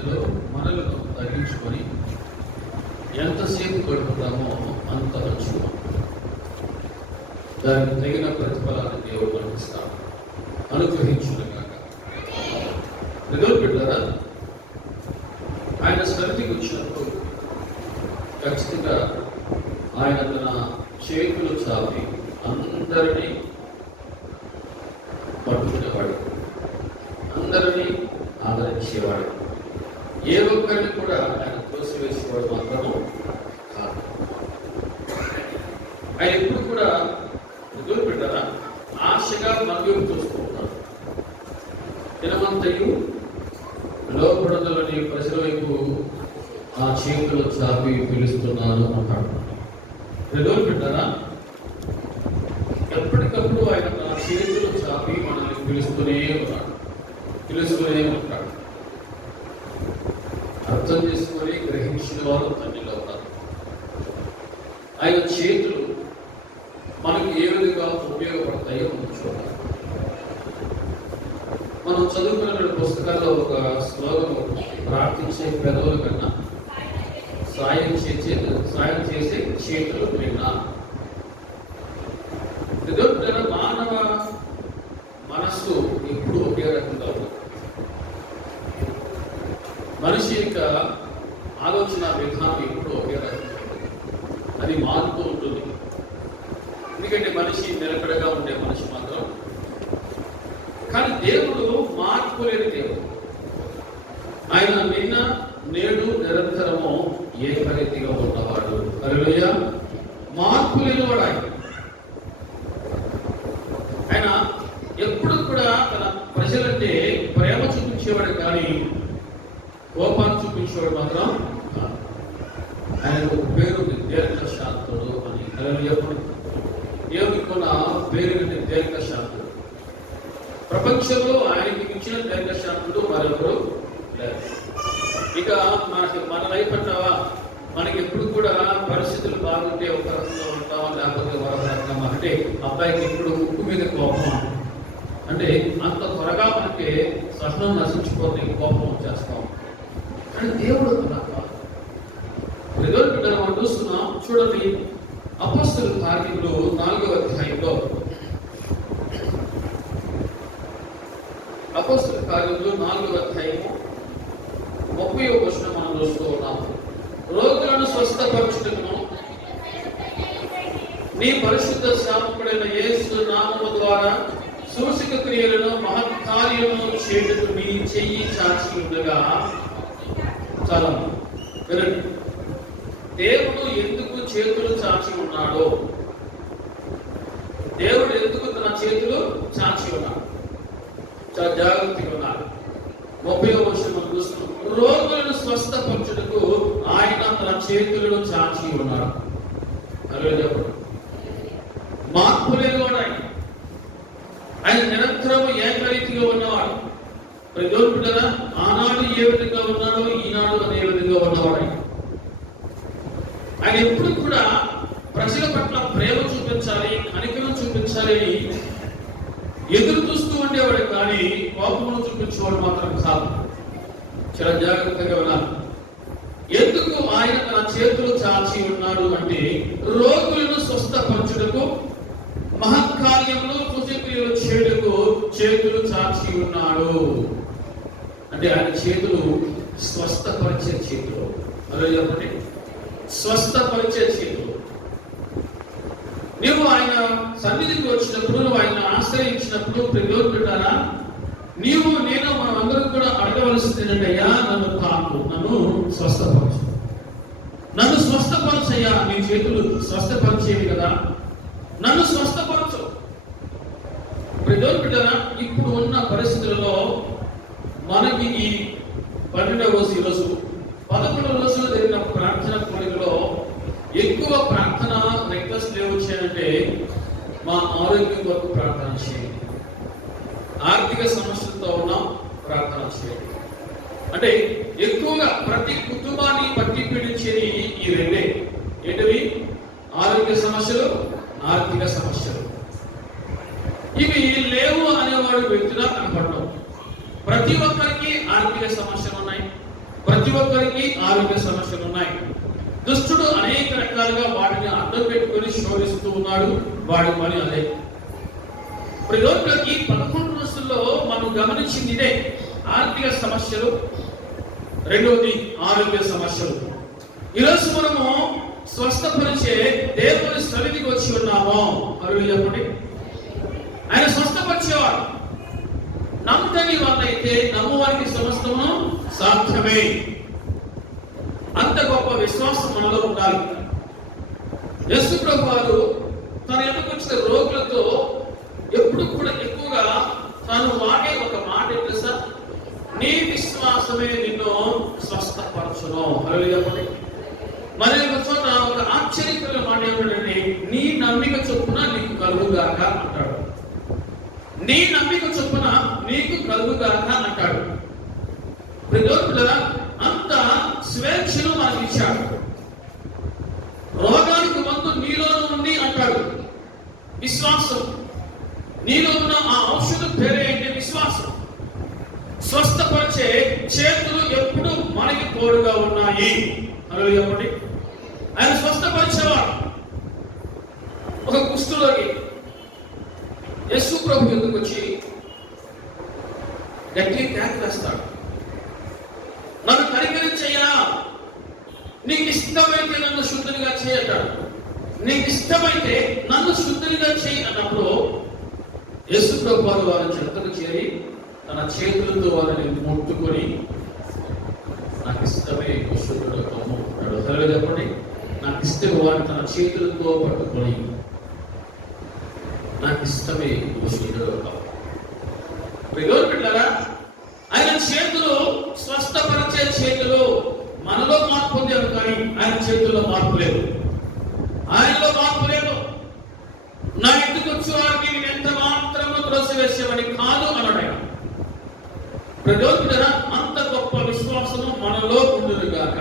సన్నిధిలో మనలను తగ్గించుకొని ఎంతసేపు గడుపుతామో అంత మంచిగా దానికి తగిన ప్రతిఫలాన్ని దేవుడు అందిస్తాడు, అనుగ్రహించుగాక. నిజం పెట్టారా? ఆయన సన్నిధికి వచ్చినప్పుడు ఖచ్చితంగా ఆయన తన చేతులు చాపి అందరినీ పట్టుకునేవాడు, అందరినీ ఆదరించేవాడు. ఏ ఒక్కరిని కూడా ఆయన తోసివేసేవాడు మాత్రము కాదు. ఆయన ఎప్పుడు కూడా ఎదురు పెట్టారా ఆశగా మనకు చూస్తూ ఉంటాడు. దినమంతయు లోపడదలని ప్రజల వైపు ఆ చేతులు చాపి పిలుస్తున్నాను అంటాడు. ఎదురు పెట్టారా ఎప్పటికప్పుడు ఆయన తన చేతులు చాపి మనల్ని పిలుస్తూనే ఉంటాడు. అర్థం చేసుకొని గ్రహించిన వారు తండ్రిలో ఉన్నారు. ఆయన చేతులు మనకు ఏ విధంగా ఉపయోగపడతాయో మనం చూడాలి. మనం చదువుకున్న పుస్తకాల్లో ఒక శ్లోకం, ప్రార్థించే పెదవుల కన్నా సాయం చేసే చేతులు విన్నా. మానవ మనస్సు ఎప్పుడు ఒకే రకంగా ఉంటుంది. మనిషి యొక్క ఆలోచన విధానం ఎప్పుడు ఒకే రకంగా ఉంటుంది. అది మారుతూ ఉంటుంది. ఎందుకంటే మనిషి నిలకడగా ఉండే మనిషి మాత్రం. కానీ దేవుడు మార్పులేని దేవుడు. ఆయన నిన్న నేడు నిరంతరము ఏకరీతిగా ఉన్నవాడు. హల్లెలూయా. మార్పు లేనివాడు ఆయన. ఆయన ఎప్పుడు కూడా తన ప్రజలంటే ప్రేమ చూపించేవాడు కానీ కోపాన్ని చూపించేవాడు మాత్రం కాదు. ఆయనకు పేరు దీర్ఘశాంతుడు అని. హల్లెలూయా. దేవునికి కొన్న పేరు దీర్ఘశాంతుడు. ప్రపంచంలో ఆయనకి మించిన దీర్ఘశాంతుడు మరొకరు లేదు. ఇక మన లైఫ్ అంటావా, మనకి ఎప్పుడు కూడా పరిస్థితులు బాగుంటే ఒక రకంగా ఉంటావా, లేకపోతే మరొక రకంగా. అంటే అబ్బాయికి ఇప్పుడు ముక్కు మీద కోపం అంటే అంత త్వరగా మనకి సహనం నశించిపోతే కోపం వచ్చేస్తాం. కానీ దేవుడు బిడ్డలు మనం చూస్తున్నాం. చూడండి, అపొస్తలుల కార్యములు 4వ అధ్యాయంలో, అపొస్తలుల కార్యములు 4వ అధ్యాయము 30వ వచనం మనం చూస్తూ ఉన్నాము. రోగులను స్వస్థపరచుటకును నీ పరిశుద్ధ సేవకుడైన యేసు నామము ద్వారా సూచక క్రియలను మహత్కార్యములను చేయుటకు నీ చెయ్యి చాచి ఉండగా. చాలా వినండి, దేవుడు ఎందుకు చేతులు చాచి ఉన్నాడో, దేవుడు ఎందుకు తన చేతులు చాచి ఉన్నాడు, చాలా జాగ్రత్తగా ఉన్నారు. 30వ వచనం మనం చూస్తున్నాం. రోగులను స్వస్థపరచుటకు ఆయన తన చేతులను చాచి ఉన్నాడు. అలా చెప్పండి. మార్పు లేనివాడు ఆయన. ఆయన నిరంతరం ఏకరీతిగా ఉన్నవాడు. ప్రజోడుకుంటారా, ఆనాడు ఏ విధంగా ఉన్నాడో ఈనాడు అదే విధంగా ఉన్నవాడు ఆయన. ఆయన ఎప్పుడు కూడా ప్రజల పట్ల ప్రేమ చూపించాలి, కనికరం చూపించాలి అని ఎదురు చూస్తూ ఉండేవాడు కానీ కోపమును చూపించేవాడు మాత్రం కాదు. చాలా జాగ్రత్తగా ఉన్నారు. ఎందుకు ఆయన తన చేతులు చాచి ఉన్నాడు అంటే రోగులను స్వస్థపరచుటకు మహత్కార్యములు సూచక్రియలు చేయుటకు చేతులు చాచి ఉన్నాడు. అంటే ఆయన చేతులు స్వస్థపరిచే చేతులు. అలా చెప్పండి, స్వస్థపరిచే చేతులు. నువ్వు ఆయన సన్నిధికి వచ్చినప్పుడు, నువ్వు ఆయన ఆశ్రయించినప్పుడు ప్రయోజనపెట్టారా, నీవు నేను మనం అందరం కూడా అడగవలసింది ఏంటంటయ్యా, నన్ను తాకు, నన్ను స్వస్థపరచు, నన్ను స్వస్థపరచయ్యా. నీ చేతులు స్వస్థపరిచేవి కదా, నన్ను స్వస్థపరచు. ప్రయోజనపెట్టారా. ఇప్పుడు ఉన్న పరిస్థితులలో మనకి ఈ 12వ రోజు 11 రోజులు జరిగిన ప్రార్థన కోరికలో ఎక్కువ ప్రార్థన రిక్వెస్ట్ ఏమొచ్చాయంటే, మా ఆరోగ్యం కొరకు ప్రార్థన చేయండి, ఆర్థిక సమస్యలతో ఉన్నాం ప్రార్థన చేయండి. అంటే ఎక్కువగా ప్రతి కుటుంబాన్ని పట్టి పీడించేది ఈ రెండే. ఏంటివి? ఆరోగ్య సమస్యలు, ఆర్థిక సమస్యలు. ఇవి లేవు అనేవాడు వ్యక్తిగా కనపడడం. ప్రతి ఒక్కరికి ఆర్థిక సమస్యలు ఉన్నాయి, ప్రతి ఒక్కరికి ఆరోగ్య సమస్యలు ఉన్నాయి. దుష్టుడు అనేక రకాలుగా వాటిని అడ్డం పెట్టుకొని శోధిస్తూ ఉన్నాడు. వాడి పని అదే. ఈరోజు ఈ 11 రోజుల్లో మనం గమనించింది ఇదే: ఆర్థిక సమస్యలు, రెండవది ఆరోగ్య సమస్యలు. ఈరోజు మనము స్వస్థపరిచే దేవుని సన్నిధికి వచ్చి ఉన్నాము. అరువు చెప్పండి. ఆయన స్వస్థపరిచేవాడు. నమ్మని వాళ్ళైతే నమ్మవారికి సమస్తము సాధ్యమే. అంత గొప్ప విశ్వాసం మనలో ఉండాలి. యేసు ప్రభు వారు తన ఎదురుకు వచ్చిన రోగులతో ఎప్పుడు కూడా ఎక్కువగా తాను వాడే ఒక మాట తెలుసా? నీ విశ్వాసమే నిన్ను స్వస్థపరచును. అరువు చెప్పండి. మరి ఒక చోట ఒక ఆశ్చర్యకరమైన మాట ఏమిటంటే, నీ నమ్మిక చొప్పున నీకు కలుగుగాక అంటాడు. నీ నమ్మిక చొప్పున నీకు కలుగుగాక అంటాడు. ప్రజోత్తుల అంత స్వేచ్ఛను మనకి ఇచ్చాడు. రోగానికి మందు నీలో ఉంది అంటాడు. విశ్వాసం. నీలో ఉన్న ఆ ఔషధం పేరే ఏంటి? విశ్వాసం. స్వస్థపరిచే చేతులు ఎప్పుడు మనకి తోడుగా ఉన్నాయి. అలా చెప్పండి. ఆయన స్వస్థపరిచేవాడు. ఒక కుష్ఠరోగి యేసు ప్రభు ఎందుకు వచ్చి గట్టి కేక వేస్తాడు, నన్ను కనికరించయ్యా, నీకు ఇష్టమైతే నన్ను శుద్ధునిగా చేయటాడు. నీకు ఇష్టమైతే నన్ను శుద్ధునిగా చేయి అన్నప్పుడు యేసు ప్రభు వారు వారి చెంతకు చేరి తన చేతులతో వారిని ముట్టుకొని, నాకు ఇష్టమే శుద్ధుడు కమ్ము అంటాడు. సరే చెప్పండి. నాకు ఇష్టం వారిని తన చేతులతో పట్టుకొని, నాకు ఇష్టమే శుద్ధుడు కమ్ము. పిల్లరా, ఆయన చేతులు స్వస్థపరిచే చేతులు. మనలో మార్పు పొందారు కానీ ఆయన చేతుల్లో మార్పు లేదు. ఆయనలో మార్పు లేదు. నా ఇంటికి వచ్చి వారికి నేను ఎంత మాత్రమో త్రోసివేసేవాడి కాదు అన్నాడు ఆయన. ప్రజోత్తుడా, అంత గొప్ప విశ్వాసము మనలో ఉండుగాక.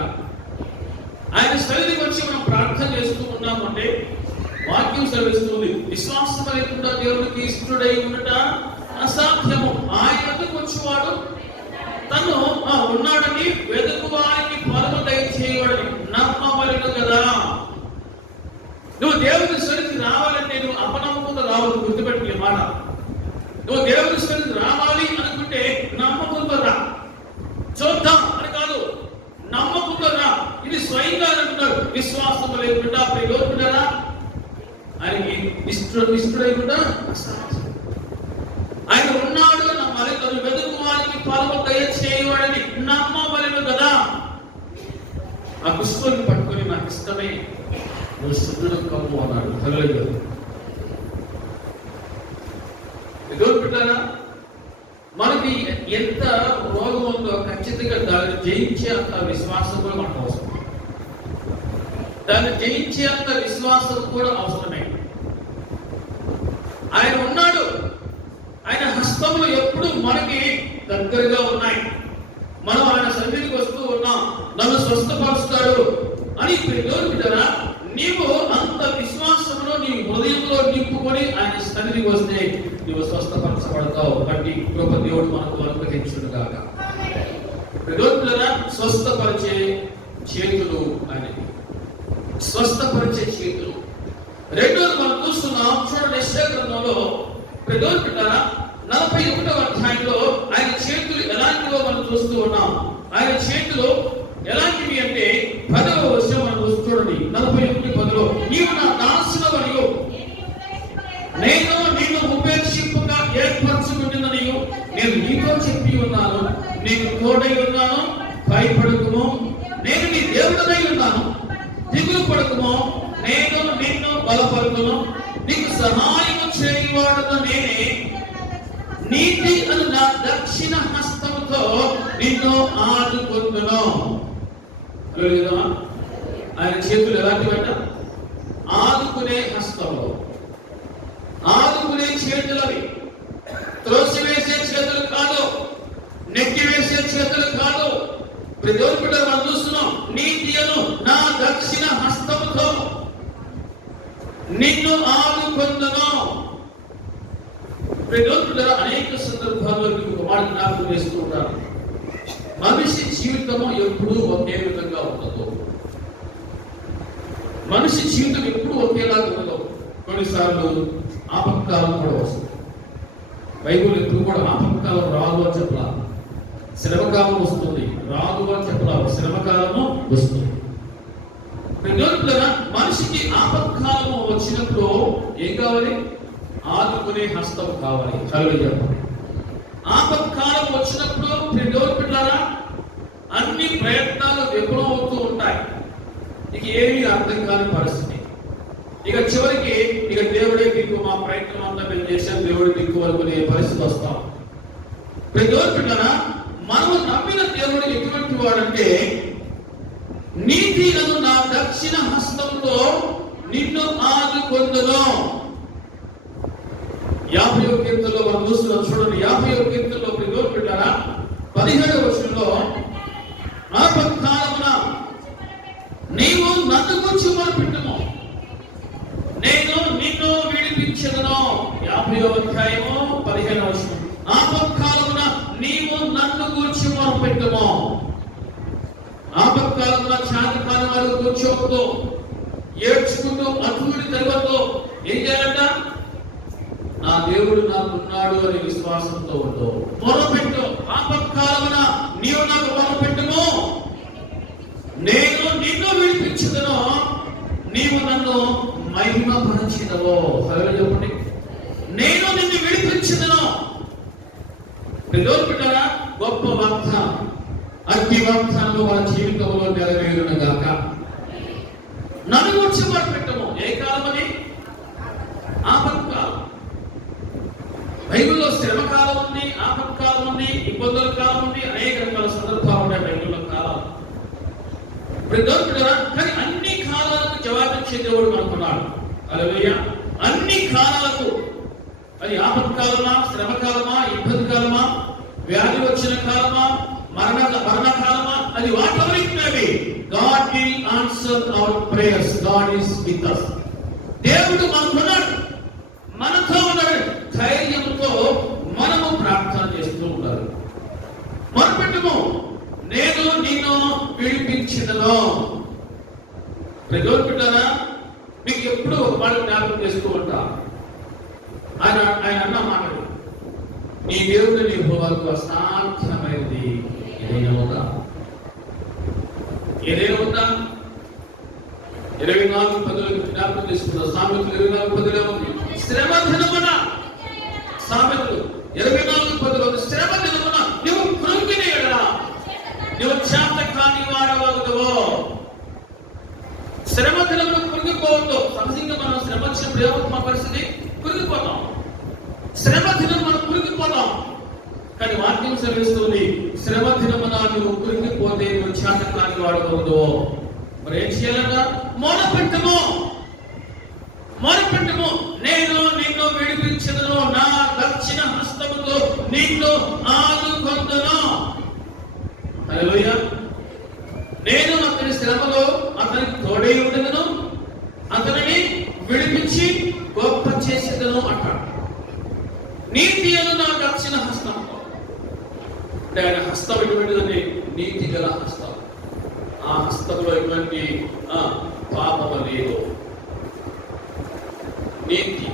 ఆయన సన్నిధికి వచ్చి మనం ప్రార్థన చేస్తూ ఉన్నామంటే వాక్యం సెలవిస్తుంది, విశ్వాసం లేకుండా దేవుడికి ఇష్టడై ఉండట అసాధ్యము. ఆయనకు వచ్చేవాడు తను ఉన్నాడని వెతుకు వారికి ఫలము దయచేయవాడని నమ్మవలెను కదా. నువ్వు దేవుని సన్నిధికి రావాలంటే నువ్వు అపనమ్మకంతో రావాలి. గుర్తుపెట్టుకునే మాట. నువ్వు దేవుని సన్నిధికి రావాలి అనుకుంటే నమ్మకంతో రా. చూద్దాం అని కాదు, నమ్మకంతో రా. ఇది స్వయంగా అంటున్నారు. విశ్వాసం లేకుండా ప్రయోజనరా ఆయనకి ఇష్టడై కూడా ఆయన ఉన్నాడు నమ్మాలి. తను వెతుకు వారికి ఫలము దయచేయవాడని నమ్మవలెను కదా. ఆ పుష్పాన్ని పట్టుకొని, నాకు ఇష్టమే నువ్వు శుద్ధుడు కమ్ము అన్నాడు. హల్లెలూయా. బిడ్డలారా, మనకి ఎంత రోగం ఉందో ఖచ్చితంగా దాన్ని జయించే అంత విశ్వాసం కూడా మనకు అవసరం. దాన్ని జయించే అంత విశ్వాసం కూడా అవసరమే. ఆయన ఉన్నాడు. ఆయన హస్తములు ఎప్పుడు మనకి దగ్గరగా ఉన్నాయి. మనం ఆయన సన్నిధికి వస్తూ ఉన్నాం. నన్ను స్వస్థపరుస్తాడు అని బిడ్డరా, నీవు అంత విశ్వాసంలో నీ హృదయంలో నింపుకొని ఆయన సన్నిధికి వస్తే నీవు స్వస్థపరచబడతావు. బట్టి కృప దేవుడు మనకు అనుగ్రహించును గాక. బిడ్డరా, స్వస్థపరిచే చేతులు ఆయనకి. స్వస్థపరిచే చేతులు. రెండోది మనం చూస్తున్నాం. చూడండి, యెషయా గ్రంథంలో బిడ్డరా 41వ అధ్యాయంలో ఆయన చేతులు ఎలాంటివో మనం చూస్తూ ఉన్నాం. ఆయన చేతులు ఎలాంటివి అంటే 10వ వచనం మనం చూడండి. 41:10 నీవు నా దాసుడవనియు నేను నిన్ను ఉపేక్షింపక ఏర్పరచుకుంటున్ననియు నేను నీతో చెప్పి ఉన్నాను. నీకు తోడై ఉన్నాను, భయపడకుము. నేను నీ దేవుడనై ఉన్నాను, దిగులు పడకుము. నేను నిన్ను బలపరుతును, నీకు సహాయం చేయవాడును నేనే. నీతి అను నా దక్షిణ హస్తముతో నిన్ను ఆదుకొందును. ఆయన చేతులు ఎలాంటివంట? ఆదుకునే హస్తము. ఆదుకునే చేతులవి. త్రోసివేసే చేతులు కాదు, నెట్టివేసే చేతులు కాదు. ప్రతి మనం చూస్తున్నాం. నీతి అను నా దక్షిణ హస్తముతో నిన్ను ఆదుకొందును. అనేక సందర్భాల్లో మీకు మాట జ్ఞాపకం వేస్తూ ఉంటారు. మనిషి జీవితము ఎప్పుడూ ఒకే విధంగా ఉండదు. మనిషి జీవితం ఎప్పుడూ ఒకేలాగా ఉండదు. కొన్నిసార్లు ఆపత్కాలం కూడా వస్తుంది. బైబుల్ ఎప్పుడు కూడా ఆపత్కాలం రాదు అని చెప్పలా, శ్రమకాలం వస్తుంది. రాదు అని చెప్పలా, శ్రమకాలము వస్తుంది. మనిషికి ఆపత్కాలము వచ్చినప్పుడు ఏం కావాలి? ఆదుకునే హస్తం కావాలి. హల్లెలూయా. ఆపత్కాలం వచ్చినప్పుడు పిల్లరా అన్ని ప్రయత్నాలు విఫలమవుతూ ఉంటాయి. ఇక ఏమీ అర్థం కాని పరిస్థితి. ఇక చివరికి ఇక దేవుడే దిక్కు, మా ప్రయత్నం అంతా మేము చేశాం, దేవుడి దిక్కు అనుకునే పరిస్థితి వస్తాం. పిల్లరా మనము నమ్మిన దేవుడు ఎటువంటి వాడంటే, నీతిలను నా దక్షిణ హస్తంతో నిన్ను ఆదుకొందును. 50వ కీర్తనలో మనం చూస్తున్నాం. చూడండి, 50వ కీర్తనలో పిల్లరా 17వ వచనంలో, ఆపత్కాలమున నీవు నన్ను గురించి మొరపెట్టుము, నేను నిన్ను విడిపించెదను. 50వ అధ్యాయము 15వ వచనం. ఆపత్కాలమున నీవు నన్ను గురించి మొరపెట్టుము. ఆపత్కాలమున చాతకాని వారు కూర్చోవద్దు, ఏడ్చుకుంటూ అటుడి తిరగద్దు. ఏం చేయాలంట? నా దేవుడు నాకున్నాడు అని విశ్వాసంతో ఉండు. మొరపెట్టు. ఆపత్కాలమున నీవు నాకు మొరపెట్టుము, నేను నిన్ను విడిపించుదును, నీవు నన్ను మహిమపరచెదవు. హల్లెలూయా చెప్పండి. నేను నిన్ను విడిపించుదును. పిల్లరా గొప్ప వాగ్దానం, అగ్ని వాగ్దానము మన జీవితంలో నెరవేరును గాక. నన్ను గురించి మొరపెట్టుము. ఏ కాలమని? ఆపత్కాలం. బైబిల్లో శ్రమకాలం ఉంది, ఆపత్కాలం ఉంది, ఇబ్బందుల కాలం ఉంది, అనేక రకాల సందర్భాలు ఉన్నాయి బైబిల్లో కాలాలు. కానీ అన్ని కాలాలకు జవాబిచ్చే దేవుడు మనకున్నాడు. హల్లెలూయా. అన్ని కాలాలకు, అది ఆపత్కాలమా, శ్రమకాలమా, ఇబ్బంది కాలమా, వ్యాధి వచ్చిన కాలమా, మరణకాలమా, అది వాటెవరికీ God will answer our prayers. God is with us. దేవుడు మనకున్నాడు, మనతో ఉన్నాడు. ధైర్యంతో మనము ప్రార్థన చేస్తూ ఉంటారు. మొరపెట్టుము, నేను నిన్ను విడిపించెదను. పిల్లరా మీకు ఎప్పుడు వాళ్ళు జ్ఞాపకం చేస్తూ ఉంటా. ఆయన అన్న మాటలు, నీ దేవుడు నీ భూవాలకు అసాధ్యమైనది ఏదైనా ఉందా? ఏదైనా ఉందా? 24:10 జ్ఞాపకం చేసుకున్నా. సామెతలు 24:10 ఉంది, శ్రమ దినమున. సామెతలు 24:10 శ్రమ దినమున నువ్వు కృంగిన ఎడల నువ్వు చేత కాని వాడవగదువో. శ్రమ దినమున కృంగిపోవద్దు. సహజంగా మనం శ్రమ వచ్చినప్పుడు ఏమవుతుంది? మా పరిస్థితి కృంగిపోతాం. శ్రమ దినం మనం కృంగిపోతాం. కానీ వాక్యం సెలవిస్తుంది, శ్రమ దినమున నువ్వు కృంగిపోతే నువ్వు చేత కాని వాడవగదువో. మరి ఏం చేయాలన్నా? మొరపెట్టుము, మొరపెట్టుము, నేను నిన్ను విడిపించెదను, నా దక్షిణ హస్తముతో నిన్ను ఆదుకొందును. హల్లెలూయా. నేను అతని శ్రమలో అతనికి తోడై ఉండెదను, అతనిని విడిపించి గొప్ప చేసేదను అంటాడు. నీతి అను నా దక్షిణ హస్తంతో. అంటే ఆయన హస్తం ఎటువంటిదండి? నీతి గల హస్తం. ఆ హస్తంలో ఎటువంటి పాపము లేదు.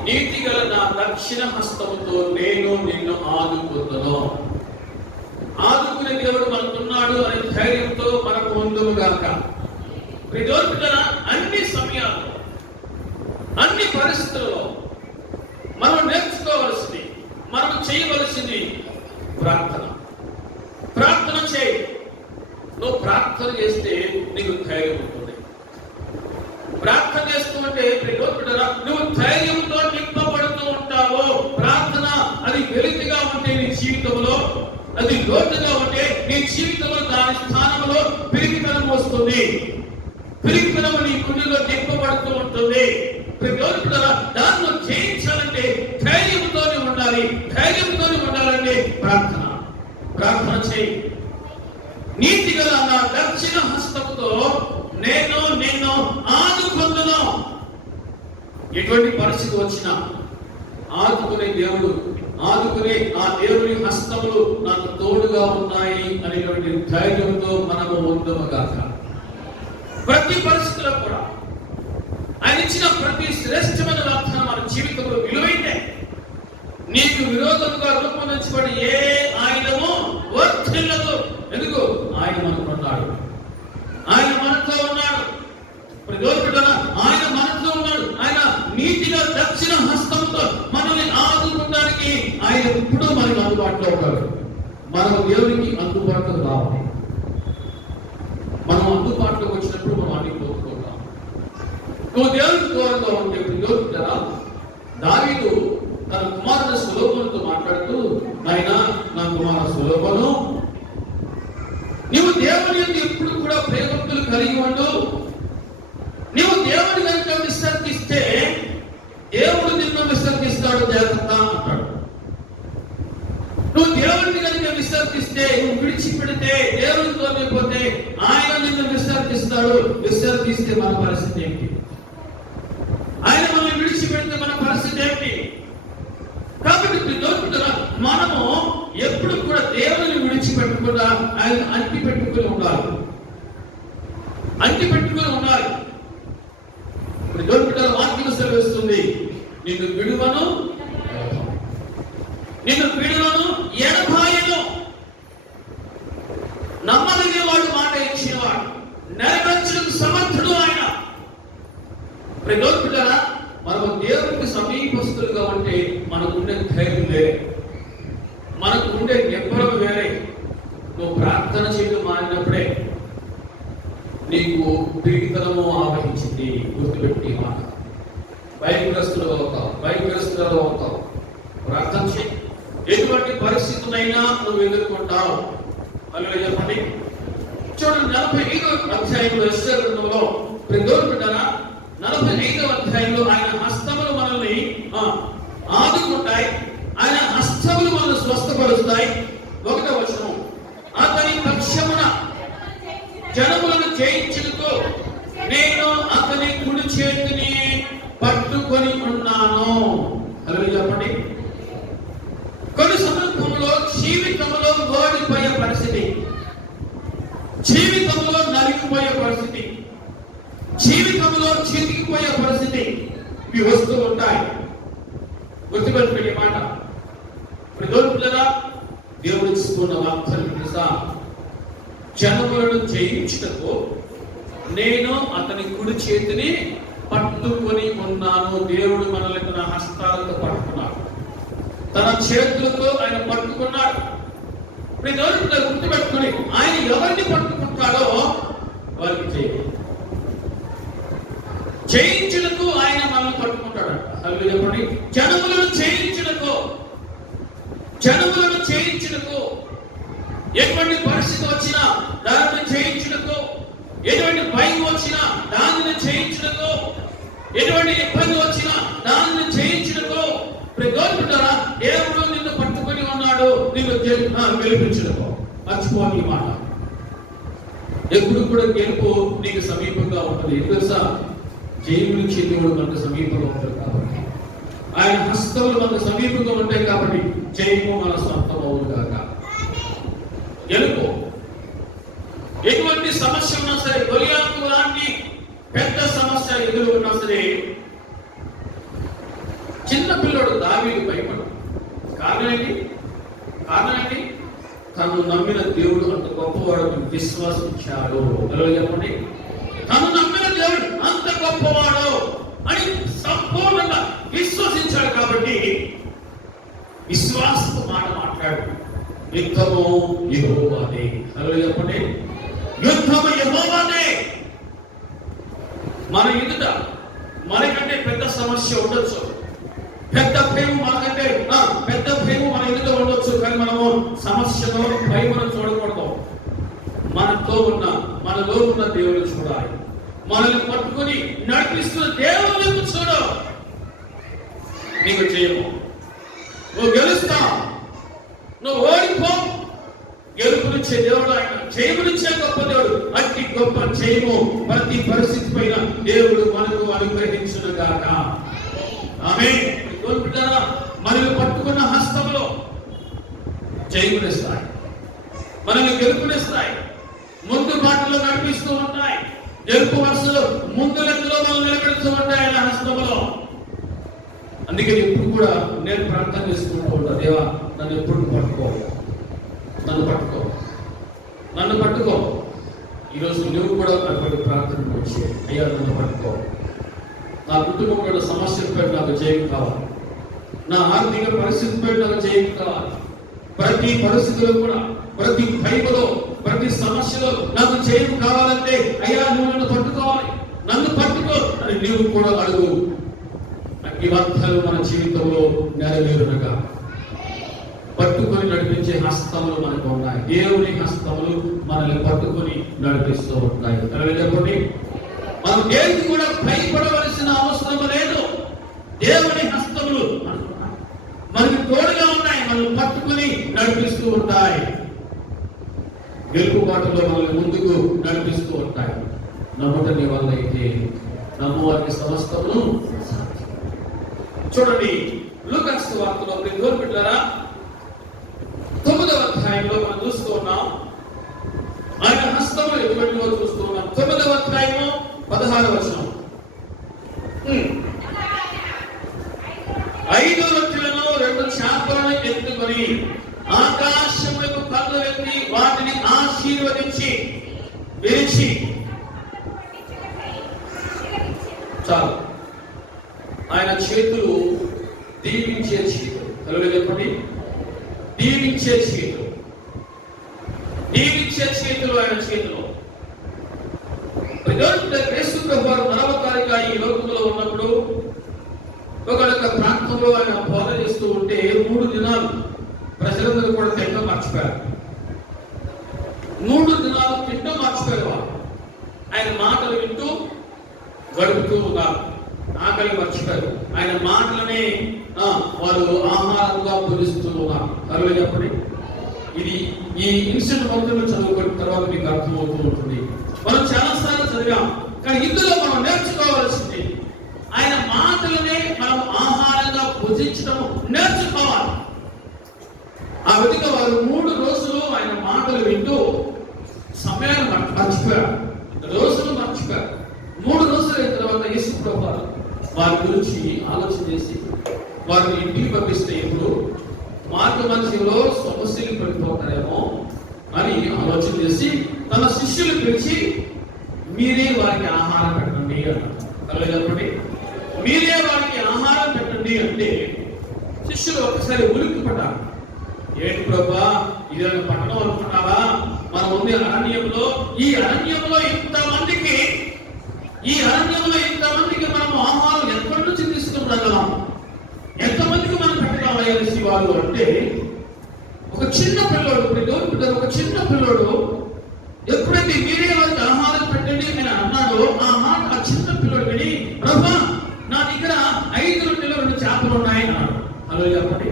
నీతి గల నా దక్షిణ హస్తముతో నేను నిన్ను ఆదుకుందును. ఆదుకునే దేవుడు మనకున్నాడు అనే ధైర్యంతో మనకు ముందుకు గాక. అన్ని సమయాల్లో, అన్ని పరిస్థితుల్లో మనం నేర్చుకోవలసింది, మనం చేయవలసింది ప్రార్థన. ప్రార్థన చేయి. నువ్వు ప్రార్థన చేస్తే నీకు ధైర్యం ఉంటుంది. ప్రార్థన చేస్తుంటే నువ్వు ధైర్యంతో నింపబడుతూ ఉంటావు. ప్రార్థన అది వెలితిగా ఉంటే నీ జీవితంలో, అది లోతుగా ఉంటే నీ జీవితంలో దాని స్థానంలో పిరికితనం వస్తుంది. పిరికితనం నీ గుండెలో నింపబడుతూ ఉంటుంది. దాన్ని జయించాలంటే ధైర్యంతోనే ఉండాలి. ధైర్యంతోనే ఉండాలంటే ప్రార్థన చేయి. నీతి గల నా దక్షిణ హస్తముతో నేను నిన్ను ఆదుకొందును. ఎటువంటి పరిస్థితి వచ్చినా ఆదుకునే దేవుడు ఆదుకునే ఆ దేవుని హస్తములు నాకు తోడుగా ఉన్నాయి అనేటువంటి ధైర్యంతో మనము ఉందముగాక. ప్రతి పరిస్థితిలో కూడా ఆయన ఇచ్చిన ప్రతి శ్రేష్టమైన వాగ్దానం మన జీవితంలో విలువైతే నీకు విరోధంగా రూపొందించబడి ఏ ఆయుధము వర్ధిల్లదు. ఎందుకు? ఆయన మనకు ఉన్నాడు, ఆయన మనతో ఉన్నాడు. ఆయన మనతో ఉన్నాడు. ఆయన నీతిగా దక్షిణ హస్తంతో మనల్ని ఆదుకోవడానికి ఆయన ఎప్పుడూ మనకు అందుబాటులో ఉంటాడు. మనం దేవునికి అందుబాటులో రావాలి. మనం అందుబాటులోకి వచ్చినప్పుడు మనం అన్ని కోరుకుంటాం. నువ్వు దేవునికి దూరంగా ఉంటే దేవుడు దావీదు తన కుమారుడు సొలొమోనుతో మాట్లాడుతూ, నాయనా నా కుమారుడు సొలొమోను, నీవు దేవుని యందు ఎప్పుడు కూడా భయభక్తులు కలిగి ఉండు. నీవు దేవుని కనుక విసర్జిస్తే దేవుడు నిన్ను విసర్జిస్తాడు, జాగ్రత్త అంటాడు. నువ్వు దేవుడిని కనుక విసర్జిస్తే, నువ్వు విడిచిపెడితే, దేవుడితో లేకపోతే ఆయన నిన్ను విసర్జిస్తాడు. విసర్జిస్తే మన పరిస్థితి ఏంటి? ఆయన మనం విడిచిపెడితే మన పరిస్థితి ఏంటి? కాబట్టి మనము ఎప్పుడు కూడా దేవుని విడిచిపెట్టకుండా ఆయన అంటి పెట్టుకుని ఉండాలి. అంటి పెట్టుకుని ఉండాలి. ఇప్పుడు దొరుకుతున్న వాక్యం సెలవిస్తుంది, నిన్ను విడువను ఎడబాయను. నమ్మదగిన వాడు, మాట ఇచ్చినవాడు, నెరవేర్చడానికి సమర్థుడు ఆయన. దొరుకుతారా? మనము దేవునికి సమీపస్తులుగా ఉంటే మనకుండే ధైర్యం వేరే, మనకు ఉండే నిబ్బరం వేరే. నువ్వు ప్రార్థన చేయడం మారినప్పుడే నీకు పీడితనము ఆవహించింది. గుర్తుపెట్టి మాట. భయగ్రస్తులు అవుతావు, భయగ్రస్తులలో అవుతావు. ప్రార్థన చేయి. ఎటువంటి పరిస్థితులైనా నువ్వు ఎదుర్కొంటావు. అలా చెప్పండి. చూడండి, 45వ అధ్యాయంలో ఎస్తేరు గ్రంథంలో దొరుకుతారా? 45వ అధ్యాయంలో ఆయన హస్తములు మనల్ని ఆదుకుంటాయి. ఆయన హస్తములు మనల్ని స్వస్థపరుస్తాయి. 1వ వచనం, అతని పక్షమున జనములను జయించుటకు నేను అతని కుడి చేతిని పట్టుకొని ఉన్నాను. అలా చెప్పండి. కొన్ని సందర్భంలో జీవితంలో ఓడిపోయే పరిస్థితి, జీవితంలో నలిగిపోయే పరిస్థితి, జీవితంలో చితికిపోయే పరిస్థితి ఇవి వస్తూ ఉంటాయి. గుర్తుపెట్టుకునే మాట. ప్రజోత్తులరా, దేవుడు ఇస్తున్న వాగ్దానం తెలుసా? జనములను జయించుటకు నేను అతని కుడి చేతిని పట్టుకొని ఉన్నాను. దేవుడు మనల్ని తన హస్తాలతో పట్టుకున్నాడు, తన చేతులతో ఆయన పట్టుకున్నాడు. ప్రజోత్తుల గుర్తుపెట్టుకుని ఆయన ఎవరిని పట్టుకుంటాడో వారికి జయించుటకు ఆయన మనల్ని పట్టుకుంటాడు. అలా చెప్పండి. జనములను జయించుటకు ఎటువంటి పరిస్థితి వచ్చినా దానిని జయించుటకు, ఎటువంటి భయం వచ్చినా దానిని జయించుటకు, ఎటువంటి ఇబ్బంది వచ్చినా దానిని జయించుటకు ప్రజోత్తులారా, దేవుడు నిన్ను పట్టుకొని ఉన్నాడు, నిన్ను గెలిపించుటకు. మర్చిపోని మాట. ఎప్పుడు కూడా గెలుపు నీకు సమీపంగా ఉంటుంది. తెలుసా? జయములు దేవుడు మనకు సమీపంగా ఉంటాడు కాబట్టి, ఆయన హస్తములు మనకు సమీపంగా ఉంటాయి కాబట్టి జయము మన సొంతం అవును కాక. గెలుపు ఎటువంటి సమస్య ఉన్నా సరే, గొలియాతు లాంటి పెద్ద సమస్య ఎదుర్కొన్నా సరే, చిన్న పిల్లడు దావీదు భయపడు. కారణం ఏంటి? తను నమ్మిన దేవుడు అంత గొప్పవాడు విశ్వసించాడు. ఎలా చెప్పండి? తను నమ్మిన దేవుడు అంత గొప్పవాడు అని సంపూర్ణంగా విశ్వసించాడు కాబట్టి విశ్వాసపు మాట మాట్లాడు. యుద్ధము యెహోవాదే. ఎలా చెప్పండి? యుద్ధము యెహోవాదే. మన ఎదుట మనకంటే పెద్ద సమస్య ఉండొచ్చు, పెద్ద భయం మనకంటే పెద్ద భయం మన ఎదుట ఉండొచ్చు, కానీ మనము సమస్యలో భయమును చూడకూడదు. మనలో ఉన్న దేవుని చూడాలి. మనల్ని పట్టుకొని నడిపిస్తున్న దేవుని చూడు. నీకు చేయము, నువ్వు గెలుస్తావు, నువ్వు ఓడిపో. గెలుపునిచ్చే దేవుడు ఆయన, జయమునిచ్చే గొప్ప దేవుడు. అట్టి గొప్ప జయము ప్రతి పరిస్థితి పైన దేవుడు మనకు అనుగ్రహించును గాక. ఆమేన్. మనల్ని పట్టుకున్న హస్తము చేయకునిస్తాయి, మనల్ని గెలుపునిస్తాయి, ముందు బాటలో నడిపిస్తూ ఉంటాయి, గెలుపు వరుసలో ముందు లెక్కలో మనం నిలబెడుతూ ఉంటాయి ఆయన హస్తములో. అందుకే ఎప్పుడు కూడా నేను ప్రార్థన చేసుకుంటూ ఉంటా, దేవా నన్ను ఎప్పుడు పట్టుకో, నన్ను పట్టుకో. ఈరోజు నువ్వు కూడా అటువంటి ప్రార్థన వచ్చి, అయ్యా నన్ను పట్టుకో, నా కుటుంబంలో సమస్యలపై నాకు జయం కావాలి, నా ఆర్థిక పరిస్థితిపై నాకు జయం కావాలి, ప్రతి పరిస్థితిలో కూడా, ప్రతి భయములో, ప్రతి సమస్యలో నాకు జయం కావాలంటే అయ్యా నువ్వు నన్ను పట్టుకోవాలి, నన్ను పట్టుకో అని నీవు కూడా అడుగు. ఇవంతాలు మన జీవితంలో నెరవేరునగా పట్టుకొని నడిపించే హస్తములు మనకు ఉన్నాయి. దేవుని హస్తములు మనల్ని పట్టుకొని నడిపిస్తూ ఉంటాయి. చెప్పండి, మనం దేనికి కూడా భయపడవలసిన అవసరం లేదు. దేవుని హస్తములు మనకి తోడుగా ఉన్నాయి, మనల్ని పట్టుకొని నడిపిస్తూ ఉంటాయి, గెలుపుబాటులో మనల్ని ముందుకు నడిపిస్తూ ఉంటాయి. నమ్మటని వల్ల అయితే నమ్మవారికి సమస్తమును. చూడండి, లూకా సువార్తలో ప్రియమైన బిడ్డలారా 9వ అధ్యాయంలో మనం చూస్తూ ఉన్నాం, ఆయన హస్తములు ఎటువంటివో చూస్తూ ఉన్నాం. 9వ అధ్యాయము 16వ వచనం. 5 రొట్టెలను 2 చేపలను ఎత్తుకొని ఆకాశములకు కన్ను ఎత్తి వాటిని ఆశీర్వదించి విరిచి, చాలు, ఆయన చేతులు దీవించే చేతులు. తెలుగు చెప్పండి, దీవించే చేతులు, దీవించే చేతులు ఆయన చేతిలో. యేసు ప్రభువు 40 తారీఖుగా ఈ లోకంలో ఉన్నప్పుడు ఒకనొక ప్రాంతంలో ఆయన బోధ చేస్తూ ఉంటే 3 దినాలు ప్రజలందరూ కూడా తింటం మర్చిపోయారు. 3 దినాలు తింటం మర్చిపోయారు. ఆయన మాటలు వింటూ గడుపుతూ ఉన్నారు, ఆకలి మర్చిపోయారు. ఆయన మాటలనే వారు ఆహారంగా పూజిస్తూ ఉన్నారు. అలా చెప్పండి, ఇది ఈ ఇన్సిడెంట్ మొత్తంలో చదువుకున్న తర్వాత మీకు అర్థమవుతూ ఉంటుంది. మనం చాలాసార్లు చదివాం, కానీ ఇందులో మనం నేర్చుకోవాల్సింది ఆయన మాటలనే మనం ఆహారంగా భుజించడం నేర్చుకోవాలి. ఆ విధంగా వారు 3 రోజులు ఆయన మాటలు వింటూ సమయాన్ని మర్చిపోయారు, రోజులు మర్చిపోయారు. 3 రోజులు అయిన తర్వాత యేసు ప్రభువు వారి గురించి ఆలోచన చేసి వారిని ఇంటికి పంపిస్తే ఇప్పుడు మార్గ మధ్యలో సమస్యలు పడిపోతారేమో అని ఆలోచన చేసి తన శిష్యులు పిలిచి మీరే వారికి ఆహారం పెట్టండి అన్నారు. అలాగే చెప్పండి, మీరే వారికి ఆహారం పెట్టండి అంటే శిష్యులు ఒకసారి ఉలిక్కి పడ్డారు. ఏంటి ప్రభా, ఇది పట్టణం అనుకున్నావా? మనం ఉంది అరణ్యంలో, ఈ అరణ్యంలో ఇంతమందికి మనం ఆహారం ఎక్కడి నుంచి తీసుకుని రాగలం, ఎంతమందికి మనం పెట్టగలమనేసి వాళ్ళు అంటే, ఒక చిన్న పిల్లోడు, ఒక చిన్న పిల్లోడు ఎప్పుడైతే మీరే వారికి ఆహారం పెట్టండి అని అన్నాడో ఆ మాట ఆ చిన్న పిల్లోడు విని, ప్రభా నా దగ్గర 5 రొట్టెలు 2 చేపలు ఉన్నాయి అన్నాడు. అలా చెప్పండి,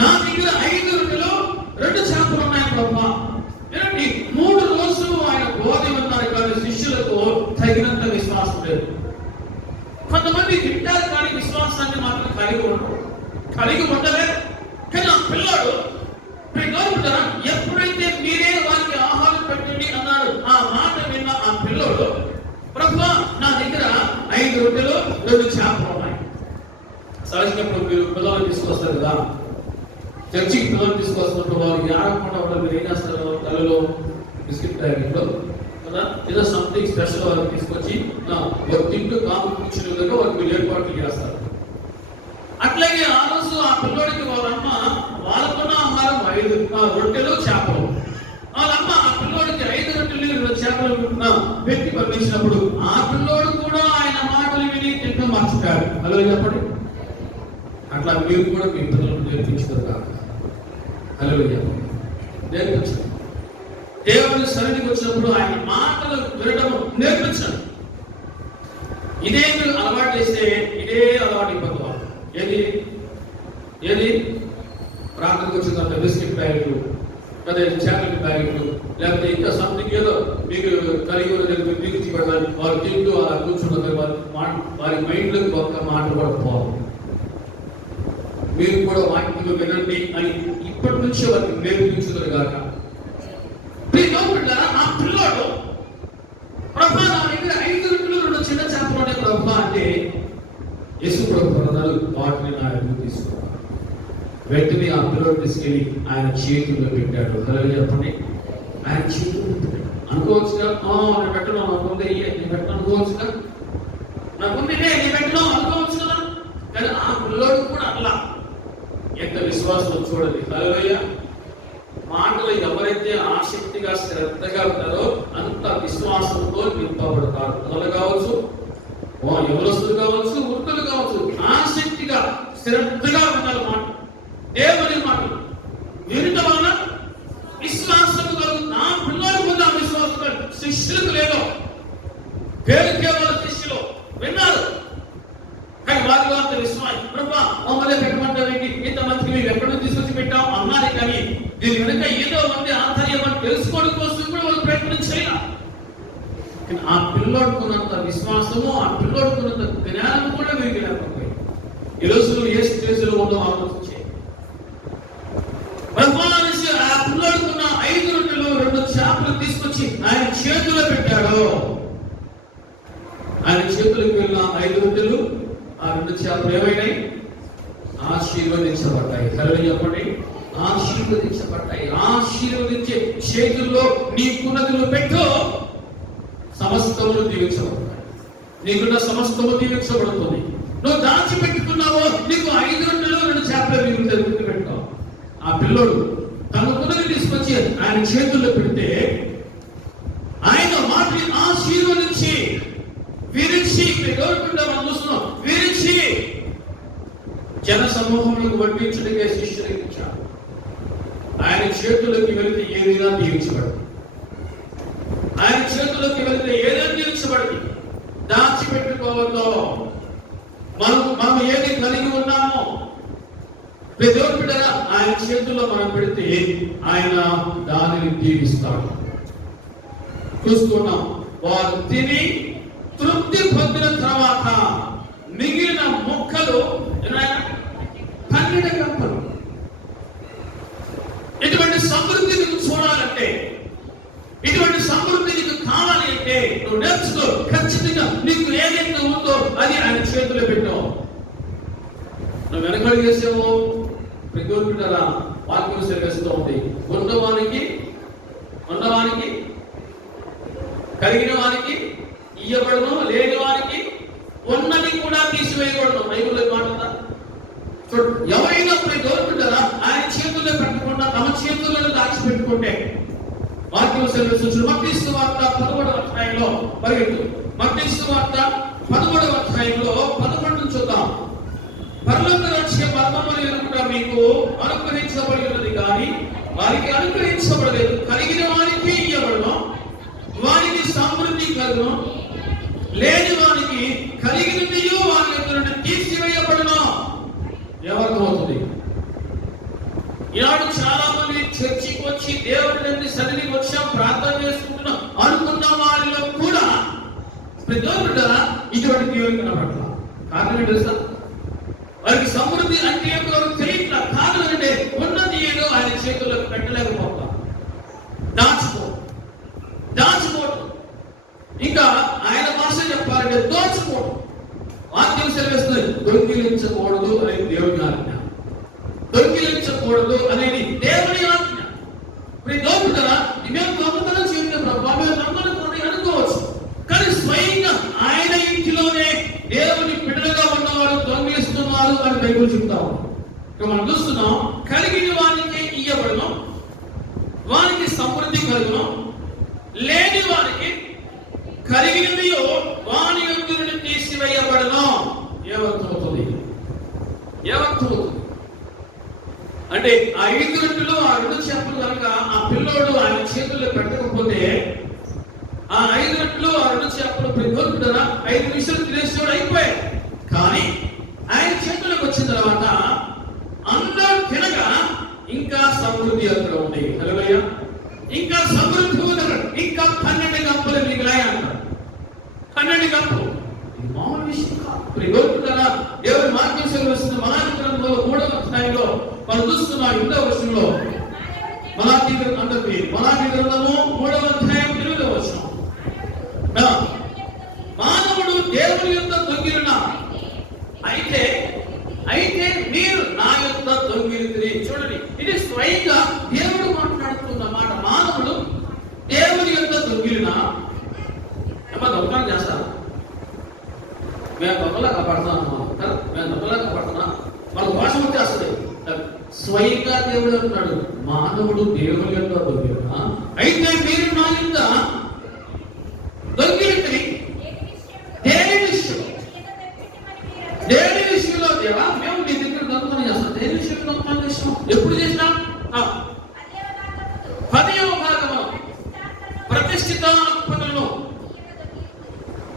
నా దగ్గర 5 రొట్టెలు 2 చేపలు ఉన్నాయి ప్రభా. 3 రోజులు ఆయన బోధ ఉన్నారు, కానీ శిష్యులకు తగినంత విశ్వాసం లేదు. కొంతమంది తింటారు కానీ విశ్వాసాన్ని మాత్రం కలిగి ఉండలేదు. కానీ ఆ పిల్లాడు ఎప్పుడైతే మీరే వారికి ఆహారం పెట్టండి అన్నాడు, ఆ మాట విన్న ఆ పిల్లోడు, ప్రభువా నా దగ్గర 5 రొట్టెలు 2 చేపలు ఉన్నాయి. సహజంగా మీరు పిల్లలు తీసుకొస్తారు కదా, చర్చికి పిల్లలు తీసుకొస్తున్నప్పుడు వారు ఆడకుండా వాళ్ళు మీరు ఏం చేస్తారు, తలలో బిస్కెట్ ప్యాకెట్లో కదా ఏదో సంథింగ్ స్పెషల్ వారికి తీసుకొచ్చి తింటూ కాపు కూర్చునే విధంగా వారికి మీరు ఏర్పాట్లు చేస్తారు. అట్లాగే ఆ రోజు ఆ పిల్లోడికి వాళ్ళమ్మ వాళ్ళకున్న ఆహారం 5 రొట్టెలు చేపలు, వాళ్ళమ్మ ఆ పిల్లోడికి 5 రొట్టెలు 2 చేపలు పెట్టి పంపించినప్పుడు ఆ పిల్లోడు కూడా ఆయన మాటలు విని తింటూ మర్చిపోయాడు. అలా చెప్పండి, అట్లా మీరు కూడా మీ పిల్లలకు నేర్పించుకోరు కాదు. అలా చెప్పండి, నేర్పించండి. దేవుని సన్నిధికి వచ్చినప్పుడు ఆయన మాటలు వినడం నేర్పించండి. ఇదే మీరు అలవాటు చేస్తే ఇదే అలవాటు అయిపోతుంది. ఏది ప్రాంతానికి వచ్చిన తర్వాత బిస్కెట్ ప్యాకెట్లు, అదే చాక్లెట్ ప్యాకెట్లు, లేకపోతే ఇంకా సంథింగ్ ఏదో మీకు కలిగి దిగుచి పెడతారు. వారు తింటూ అలా కూర్చుంటారు, వారి మైండ్లోకి ఒక్క మాట కూడా పోవాలి. మీరు కూడా వాక్యంలో వినండి అని ఇప్పటి నుంచి వారికి నేర్పించుదురు గాక. ఆ పిల్లోడు ప్రభా నా దగ్గర 5 రొట్టెలు 2 చిన్న చేపలు ఉన్నాయి ప్రభా అంటే యేసు ప్రభు అన్నారు వాటిని నా ఎదురు తీసుకున్నాను. వెంటనే ఆ పిల్లోడు తీసుకెళ్ళి ఆయన చేతుల్లో పెట్టాడు. అలాగే చెప్పండి, ఆయన చేతుల్లో పెట్టాడు. అనుకోవచ్చుగా నేను పెట్టడం అనుకుంది, నేను పెట్టడం అనుకోవచ్చుగా, నాకుంది నేను పెట్టడం అనుకోవచ్చు కదా. కానీ ఆ పిల్లోడు కూడా అట్లా ఎంత విశ్వాసం చూడండి. హల్లెలూయా. మాటలు ఎవరైతే ఆసక్తిగా శ్రద్ధగా ఉంటారో అంత విశ్వాసంతో నింపబడతారు. పిల్లలు కావచ్చు, ఎవరస్తులు కావచ్చు, వృద్ధులు కావచ్చు, ఆసక్తిగా శ్రద్ధగా ఉండాలి. మాట దేవుని మాటలు వినటం వలన విశ్వాసం కలుగుతుంది. ఆ పిల్లలు కూడా విశ్వాసం శిష్యులకు లేదు, పేరు కేవలం శిష్యులు విన్నారు కానీ వారిలో అంత విశ్వాసం. ప్రభా మమ్మల్ని పెట్టమంటారేంటి, ఇంతమందికి మేము ఎక్కడో తీసుకొచ్చి పెట్టాం అన్నారు. కానీ దీని వెనుక ఏదో మంది ఆంతర్యం అని తెలుసుకోవడం కోసం కూడా వాళ్ళు ప్రయత్నం చేయాలి. కానీ ఆ పిల్లోడుకున్నంత విశ్వాసము, ఆ పిల్లోడుకున్నంత జ్ఞానం కూడా వీరికి లేకపోయింది. ఈ రోజు నువ్వు ఏ స్టేజ్లో ఉందో ఆలోచించే. ఆ పిల్లోడుకున్న 5 రొట్టెలు 2 చేపలు తీసుకొచ్చి ఆయన చేతిలో పెట్టాడు. ఆయన చేతులకు వెళ్ళిన 5 రొట్టెలు ఆ 2 చేపలు ఏమైనాయి? ఆశీర్వదించబడ్డాయి. హల్లెలూయా చెప్పండి, ఆశీర్వదించబడ్డాయి. ఆశీర్వదించే చేతుల్లో నీకున్నది నువ్వు పెట్టు, సమస్తములు దీవించబడతాయి. నీకున్న సమస్తము దీవించబడుతుంది. నువ్వు దాచిపెట్టుకున్నావో నీకు 5 రొట్టెలు 2 చేపలు మిగులుతుంది పెట్టుకో. ఆ పిల్లోడు తనకున్నది తీసుకొచ్చి ఆయన చేతుల్లో పెడితే ఆయన వాటిని ఆశీర్వదించి విరిచి, మనం చూస్తున్నాం, విరిచి జన సమూహములకు వడ్డించడానికి శిష్యులకు ఇచ్చాడు. ఆయన చేతులకి వెళితే ఏదైనా దీవించబడింది. ఆయన చేతులకి వెళితే ఏదైనా దీవించబడింది. దాచిపెట్టుకోవద్దు. మనం ఏది కలిగి ఉన్నామో దేవుడు బిడ్డగా ఆయన చేతుల్లో మనం పెడితే ఆయన దానిని దీవిస్తాడు. చూస్తున్నాం, వారు తిని తృప్తి పొందిన తర్వాత మిగిలిన ముక్కలు 12 గంపలు. ఇటువంటి సమృద్ధి నీకు చూడాలంటే, ఇటువంటి సమృద్ధి నీకు కావాలి అంటే నువ్వు నేర్చుకో. ఖచ్చితంగా నీకు ఏదైతే ఉందో అది ఆయన చేతుల్లో పెట్టావు. నువ్వు వెనకడు చేసావు ప్రగోల్పిటారా వాక్యం సెలవిస్తూ ఉంది. ఉన్నవానికి కలిగిన వారికి ఇయ్యబడును, లేని వారికి ఉన్నది కూడా తీసివేయబడును. బైబిల్లో మాట ఎవరైనా ప్రగోల్పిటారా ఆయన చేతుల్లో పెట్టకుండా తమ చేతుల్లో దాచిపెట్టుకుంటే వాక్యం సెలవిస్తూ మత్తయి సువార్త 11వ అధ్యాయంలో పరిగెత్తు. మత్తయి సువార్త 11వ అధ్యాయంలో 11 చూద్దాం. పరలోక రాజ్య మర్మములు ఎరుగుట మీకు అనుగ్రహించబడి ఉన్నది కానీ వారికి అనుగ్రహించబడలేదు. కలిగిన వారికి ఇయ్యబడును, వారికి సమృద్ధి కలుగును, లేని వారికి కలిగినది వారి యొక్క నుండి తీసివేయబడును. ఎవరికి అవుతుంది? ఈనాడు చాలా మంది చర్చికి వచ్చి దేవుడి సన్నిధికి వచ్చాం, ప్రార్థన చేసుకుంటున్నాం అనుకున్న వారిలో కూడా ఇటువంటి దేవుని కనబడట్ల. కారణం తెలుసా? వారికి సమృద్ధి అంటే ఎవరు తెలియట్లా. కారణం అంటే ఉన్నది ఏదో ఆయన చేతుల్లో పెట్టలేకపోతా, దాచుకోవడం. ఇంకా ఆయన భాష చెప్పాలంటే దోచుకోవడం. వాక్యం సెలవిస్తుంది, దొంగిలించకూడదు అనేది దేవుని ఆజ్ఞ. దొంగిలించకూడదు అనేది దేవుని ఆజ్ఞ. దోపుతారా? మేము దొంగతనం చేయడం అనుకోవచ్చు, కానీ స్వయంగా ఆయన ఇంటిలోనే దేవుని బిడ్డలుగా ఉన్నవారు దొంగిలిస్తున్నారు అని బైబిల్ చెప్తాం. మనం చూస్తున్నాం, కలిగిన వారికి ఇయ్యబడును, వారికి సమృద్ధి కలుగును, లేని వారికి కలిగినది వాని యొక్క నుండి తీసివేయబడును. ఏమర్థమవుతుంది? అంటే ఆ 5 రొట్టెలు ఆ 2 చేపలు కనుక ఆ పిల్లోడు ఆయన చేతుల్లో పెట్టకపోతే ఆ 5 రొట్టెలు ఆ 2 చేపలు ప్రగోల్పిటారా 5 నిమిషాలు తినేసేవాడు అయిపోయాయి. కానీ ఆయన చేతులకు వచ్చిన తర్వాత అందరూ తినగా ఇంకా సమృద్ధి అక్కడ ఉంది. హల్లెలూయా. ఇంకా సమృద్ధి ఉంది. ఇంకా 12 గంపలు మిగిలాయి అంటారు. 12 గంపలు మామూలు విషయం కాదు. ప్రగోల్పిటారా దేవుని వాక్యం సెలవిస్తున్న మలాకి గ్రంథంలో 3వ అధ్యాయంలో మనం చూస్తున్నాం 8వ వచనంలో మలాకీ గ్రంథము 3వ అధ్యాయం 8వ వచనం. మానవుడు దేవుని యొక్క దొంగిలిన అయితే మీరు నా యొక్క దొంగిలితిరి. చూడండి, ఇది స్వయంగా దేవుడు మాట్లాడుతున్న మాట. మానవుడు దేవుని యొక్క దొంగిలిన దొంగతనం చేస్తారు. మేము దొంగలా కాపాడుతున్నాం కదా, మేము దొంగలా కాపాడుతున్నాం, మన దోషం వచ్చేస్తుంది. స్వయంగా దేవుడు అంటున్నాడు, మానవుడు దేవుని యొక్క దొంగిలిన అయితే మీరు నా యొక్క దొంగిలితిరి. దేని విషయంలో దేవా మేము నీ దగ్గర దొంగతనం చేస్తాం. దేని విషయంలో దొంగతనం చేస్తాం? ఎప్పుడు చేసినాం? 10వ భాగము ప్రతిష్ఠిత అర్పణలను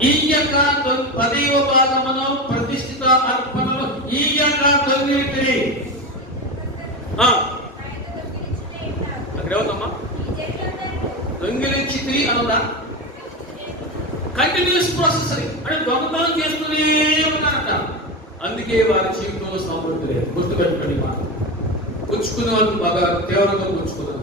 ఈయక 10వ భాగమును ప్రతిష్ఠిత అర్పణలు ఈయక దొంగిలితిరి. అక్కడేమవుతామా? దొంగిలించితిరి అనదా? కంటిన్యూస్ ప్రాసెస్ అంటే దొంగతనం చేస్తూనే ఉన్నారంట. అందుకే వారి జీవితంలో సమృద్ధి లేదు. గుర్తుపెట్టుకోండి, మాట పుచ్చుకునే వాళ్ళు బాగా తీవ్రంగా పుచ్చుకున్నారు.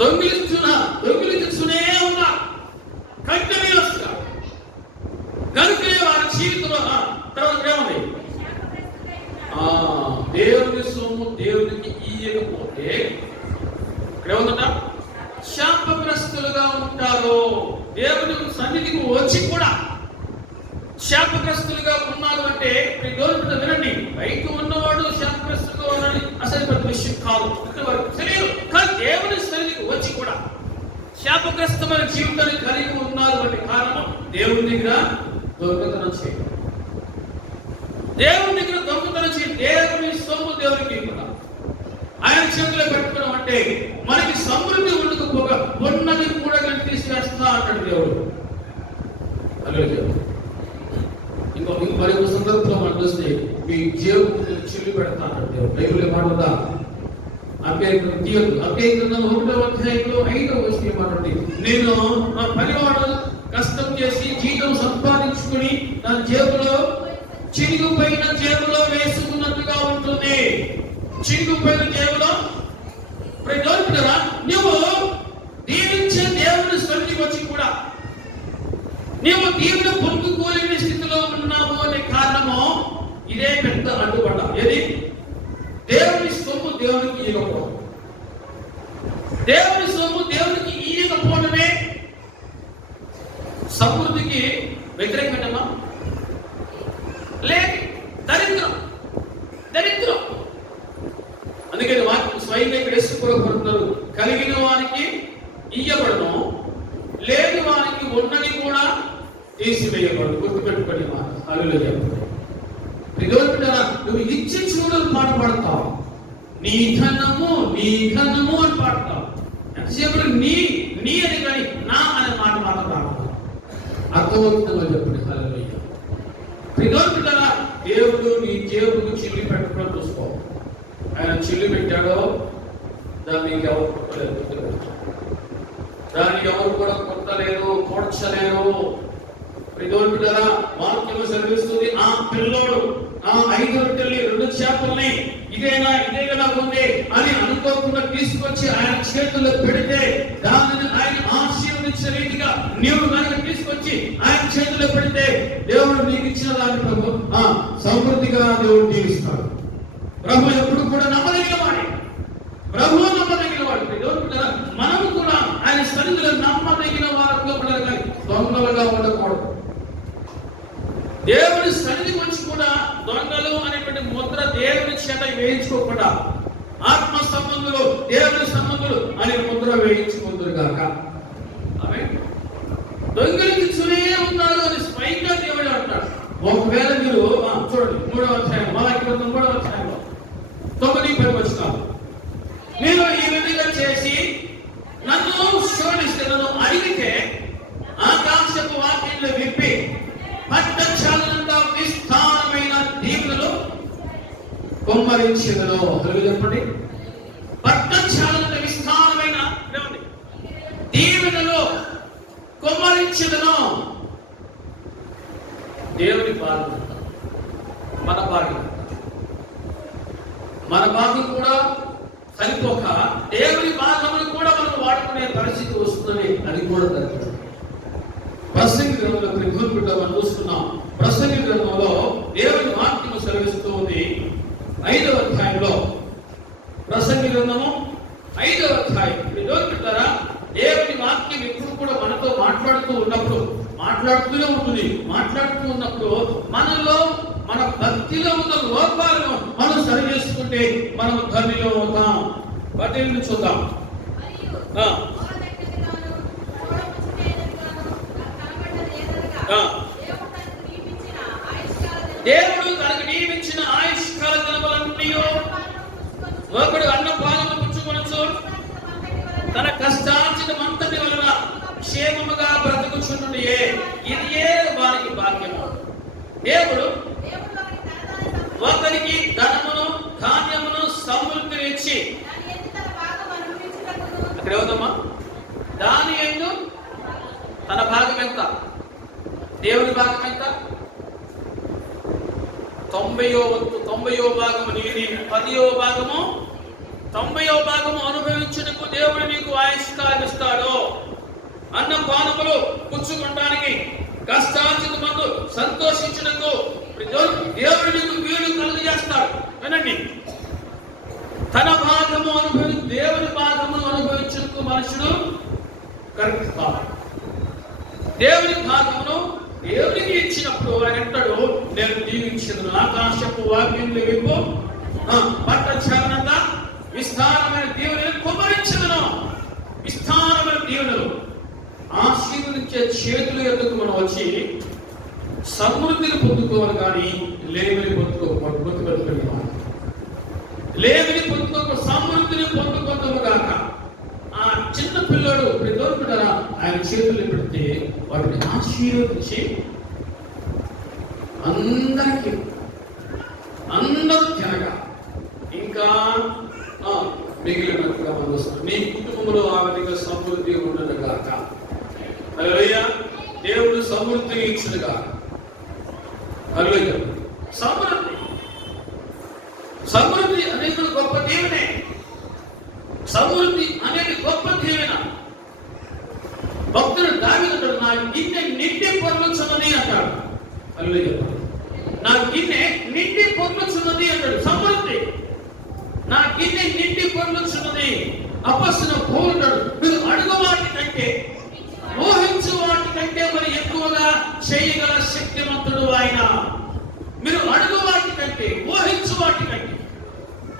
దొంగిలించునే ఉన్నా కంటిన్యూస్ గా. కనుక వారి జీవితంలో తర్వాత ఏముంది? దేవుని సొమ్ము దేవునికి ఇయ్యకపోతే ఇక్కడేముందట? శాపగ్రస్తులుగా ఉంటారు. దేవుని సన్నిధికి వచ్చి కూడా శాపగ్రస్తులుగా ఉన్నారు అంటే వినండి, బయట ఉన్నవాడు శాపగ్రస్తులుగా ఉన్నాడని అసలు పెద్ద విషయం కాదు. కానీ దేవుని సన్నిధికి వచ్చి కూడా శాపగ్రస్తమైన జీవితాన్ని కలిగి ఉన్నారు అంటే కారణం దేవుని దగ్గర దొంగతనం చేయడం. దేవుని దగ్గర దొంగతనం చేయడం, దేవుని సొమ్ము దేవునికి కూడా ఆయన చేతిలో పెట్టుకోవడం అంటే మనకి సమృద్ధి ఉండకపోగా ఉన్నది కూడా తీసుకేస్తా అంటాడు దేవుడు. మరి ఒక సందర్భంలో మనం చూస్తే మీ జేబు చెల్లి పెడతా అంటాడు దేవుడు. బైబిల్ ఏమాటదా? అబ్బాయి 1వ అధ్యాయంలో 5వ వచనం ఏమాటండి? నేను నా పనివాడు కష్టం చేసి జీతం సంపాదించుకుని నా జేబులో చిరిగిపోయిన జేబులో వేసుకున్నట్టుగా ఉంటుంది. చిరిగిపోయిన జేబులో కదా నువ్వు దీవించే దేవుని సన్నిధికి వచ్చి కూడా నీవు దీవుని పొందుకోలేని స్థితిలో ఉన్నావు అనే కారణము ఇదే పెద్ద అడ్డుపడ్డ. ఏది? దేవుని సొమ్ము దేవునికి ఇవ్వకపోవడం. దేవుని సొమ్ము దేవునికి ఇవ్వకపోవడమే సమృద్ధికి వ్యతిరేకమా? లేదు, దరిద్రం. అందుకని వాక్యం స్వయంగా ఇక్కడ వేసుకోబడుతున్నారు. కలిగిన వారికి ఇయ్యబడను, లేని వారికి ఉన్నది కూడా తీసివేయబడు. గుర్తుపెట్టుకోండి మాట. హల్లెలూయా. నువ్వు ఇచ్చి చూడలు పాట పాడతావు, నీ ఘనము అని పాడతావు. ఎంతసేపు నీ అని కానీ నా అనే మాట మాట్లాడతావు. అర్థమవుతుందో చెప్పండి. హల్లెలూయా. దేవుడు నీ జేబుకు చిల్లి పెట్టకుండా చూసుకో. ఆయన చిల్లు పెట్టాడో దాన్ని ఎవరు కొట్టలేదు. దాన్ని ఎవరు కూడా కొట్టలేరు, పొడ్చలేరు. వాక్యం సెలవిస్తుంది, ఆ పిల్లోడు 5 రొట్టెల్ని 2 చేపల్ని ఇదే కదా ఉంది అని అనుకోకుండా తీసుకొచ్చి ఆయన చేతుల్లో పెడితే దానిని ఆయన ఆశీర్వదించిన రీతిగా నీవు కనుక తీసుకొచ్చి ఆయన చేతుల్లో పెడితే దేవుడు నీకు ఇచ్చిన దాన్ని ప్రభు సమృద్ధిగా దేవుడు దీవిస్తాడు. ప్రభు ఎప్పుడు కూడా నమ్మదగిన వాడే. ప్రభు నమ్మదగిన వాడు. మనము కూడా ఆయన సన్నిధిలో నమ్మదగిన వారిలో ఉండాలి, దొంగలుగా ఉండకూడదు. దేవుని సన్నిధికి వచ్చి కూడా దొంగలు అనేటువంటి ముద్ర దేవుని చేత వేయించుకోకుండా ఆత్మ సంబంధులు దేవుని సంబంధులు అనే ముద్ర వేయించుకుందరు కాక. ఆమె దొంగలించునే ఉన్నారు అని స్వయంగా దేవుడు అంటాడు. ఒకవేళ మీరు చూడండి 3వ అధ్యాయం మలాకీ 3వ అధ్యాయంలో 9-10 వచనాలు. మీరు ఈ విధంగా చేసి నన్ను శోధిస్తే, నన్ను అడిగితే ఆకాశపు వాక్యంలో విప్పి పట్టచాలనంతా విస్తారమైన దీవులను కొమ్మరించెదను. చెప్పండి. పట్టచాలనంత విస్తారమైన దీవులలో కొమ్మరించెదను. దేవుని పాలన మన భాగం కూడా సరిపోక దేవుని భాగములు కూడా మనం వాడుకునే పరిస్థితి వస్తుందని అది కూడా జరుగుతుంది. ప్రసంగి గ్రంథంలో ప్రతిబింబ మనం చూస్తున్నాం. ప్రసంగి గ్రంథంలో దేవుని వాక్యము సెలవిస్తూ ఉంది. 5వ అధ్యాయంలో ప్రసంగి గ్రంథము 5వ అధ్యాయం చూస్తారా, దేవుని వాక్యం ఎప్పుడు కూడా మనతో మాట్లాడుతూనే ఉంటుంది. మాట్లాడుతూ ఉన్నప్పుడు మనలో మన భక్తిలో ఉన్న లోపాలను మనం సరి చేసుకుంటే మనం ధన్యులు అవుతాం. వాటిని చూద్దాం. దేవుడు తనకు నియమించిన ఆయుష్కాల దినములన్నీ ఒకడు అన్నపానము పుచ్చుకొనొచ్చు, తన కష్టార్జితమంతటి వలన క్షేమముగా బ్రతుకుచుండుటయే ఇదియే వారికి భాగ్యము. దేవుడు ఒకరికి ధనమును ధాన్యమును సమృద్ధిని ఇచ్చి, అక్కడ ఏమవుతామా, దాని యందు తన భాగం ఎంత, దేవుని భాగం ఎంత, 90వ వంతు 90వ భాగము నీది, 10వ భాగము 90వ భాగము అనుభవించుటకు దేవుడు నీకు ఆయుష్కాలం ఇస్తాడు. అన్న పానములు పుచ్చుకోవడానికి, కష్టార్జితమందు సంతోషించుటకు దేవుడు నీకు వీలు కలుగజేస్తాడు. వినండి, తన భాగము దేవుని భాగమును అనుభవించుటకు మనుషుడు కరెక్ట్ కాదు. దేవుని భాగమును దేవునికి ఇచ్చినప్పుడు ఆయన అంటాడు, నేను దీవించదును, ఆకాశపు వాక్యంలో విప్పు, పట్టచరణత విస్తారమైన దీవెనలు కుమ్మరించదును. విస్తారమైన దీవెనలు ఆశీర్వదించే చేతుల ఎదుగు మనం వచ్చి సమృద్ధిని పొందుకోవాలి, కానీ లేమిని పొందుకోవాలి. లేమిని పొందుకో, సమృద్ధిని పొందుకోవడం కాక ఆ చిన్న పిల్లడు దొరుకుతారా ఆయన చేతులు పెడితే వాటిని ఆశీర్వదించి అందరూ తినగా ఇంకా మిగిలినట్టుగా మనం వస్తుంది. నీ కుటుంబంలో ఆ విధంగా సమృద్ధి ఉండదు కాక. హల్లెలూయా. దేవుడు సమృద్ధిని ఇచ్చిన కాక. హల్లెలూయా. సమృద్ధి అనేది గొప్ప దీవెనే. సమృద్ధి అనేది గొప్ప దీవెన. భక్తుడు దావీదు నా గిన్నె నిండి పొర్లుచున్నది అంటాడు. హల్లెలూయా. నా గిన్నె నిండి పొర్లుచున్నది అంటాడు. సమృద్ధి, నా గిన్నె నిండి పొర్లుచున్నది. అపస్సున పౌలుడు, మీరు అడుగు వాటి కంటే ఊహించు వాటి కంటే మరి ఎక్కువగా చేయగల శక్తిమంతుడు ఆయన. మీరు అడుగు వాటి కంటే ఊహించు వాటి కంటే,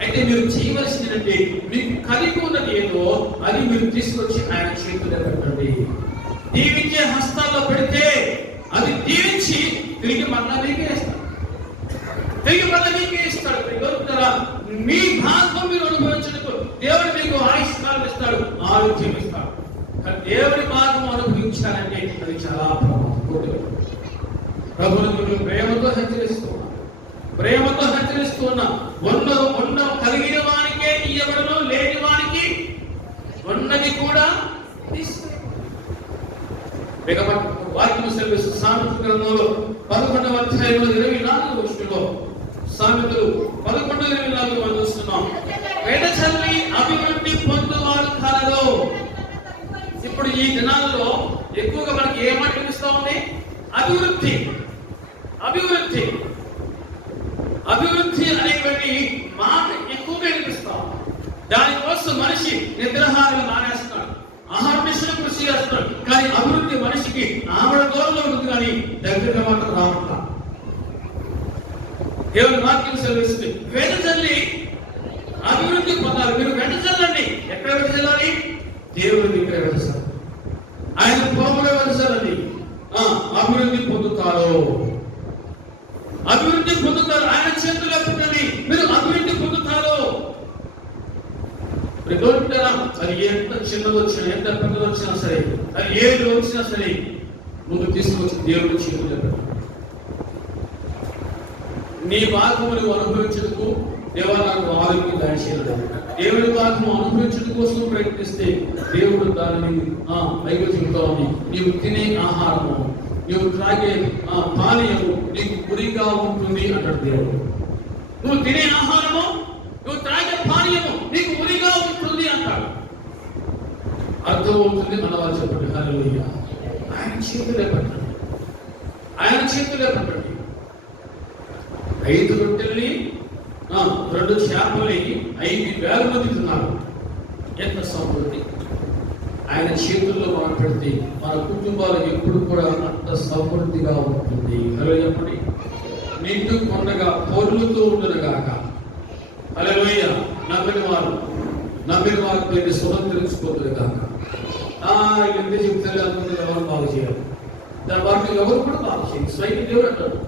అయితే మీరు చేయవలసిందంటే మీకు కలిగి ఉన్నది ఏదో అది మీరు తీసుకొచ్చి ఆయన చేతుల్లో పెట్టండి. దీవించే హస్తాల్లో పెడితే అది దీవించి తిరిగి మళ్ళా మీకే ఇస్తాడు. మీ భాగం మీరు అనుభవించడానికి దేవుడు మీకు ఆయుష్కాలం ఇస్తాడు, ఆరోగ్యం ఇస్తాడు. దేవుడి భాగం అనుభవించాలంటే అది చాలా ప్రభుత్వం ప్రేమతో హెచ్చరిస్తున్నా. ఉన్న కలిగిన వానికే ఇవ్వడము, లేని వానికి ఉన్నది కూడా వాక్యం సెలవిస్తూ సామెతల గ్రంథంలో 11వ అధ్యాయంలో 24వ వచనంలో సామెతలు 11:24 మనం చూస్తున్నాం. వెదజల్లి అభివృద్ధి పొందువారు కలరు. ఇప్పుడు ఈ దినాల్లో ఎక్కువగా మనకి ఏమాట వినిపిస్తా ఉంది? అభివృద్ధి అనేటువంటి మాట ఎక్కువగా వినిపిస్తాం. దానికోసం మనిషి నిద్రాహారాలు మానేస్తున్నాడు, ఆహార విషయంలో కృషి చేస్తున్నాడు. కానీ అభివృద్ధి మనిషికి ఆవిడ దూరంలో ఉంటుంది, కానీ దగ్గరగా మాత్రం రావట్లా. దేవుని వాక్యం సెలవిస్తుంది, వెదజల్లి అభివృద్ధి పొందాలి. మీరు వెదజల్లండి. ఎక్కడ వెదజల్లాలి? దేవుడి దగ్గర వెదజల్లాలి, ఆయన ప్రోమలో వెదజల్లండి. అభివృద్ధి పొందుతారు. ఆయన చేతుల్లో పెట్టండి, మీరు అభివృద్ధి పొందుతారు. అది ఎంత చిన్నది వచ్చినా, ఎంత పెద్దది వచ్చినా సరే, అది ఏది వచ్చినా సరే, ముందు తీసుకొచ్చి దేవుడి చేతుల్లో పెట్టండి. నీ భాగములు అనుభవించడానికి దేవా నాకు ఆరోగ్యం దయచేయడం. దేవుడి భాగము అనుభవించడం కోసం ప్రయత్నిస్తే దేవుడు దానిని బైబిల్ చెబుతా ఉంది, నీవు తినే ఆహారము నువ్వు త్రాగే పానీయము నీకు గురిగా ఉంటుంది అంటాడు దేవుడు. నువ్వు తినే ఆహారము, నువ్వు త్రాగే పానీయము నీకు గురిగా ఉంటుంది అంటాడు. అర్థమవుతుంది అన్నవారు చెప్పండి. హల్లెలూయా. ఆయన చేతులే పట్టండి, ఆయన చేతులే పట్టండి. 5 రొట్టెల్ని 2 చేపల్ని 5,000 మంది తిన్నారు. ఎంత సమృద్ధి! ఆయన చేతుల్లో మనం పెడితే మన కుటుంబాలు ఎప్పుడు కూడా అంత సమృద్ధిగా ఉంటుంది. హల్లెలూయా చెప్పండి. నిండు కొండగా పొర్లుతూ ఉండునుగాక. హల్లెలూయా. నమ్మిన వారు దీన్ని స్వతంత్రించుకోదురు కాక. ఎంత చెప్తారు అనుకుంటే ఎవరు బాగు చేయాలి, దాని వారికి ఎవరు కూడా బాగు చేయాలి. స్వయం దేవుడు అంటారు,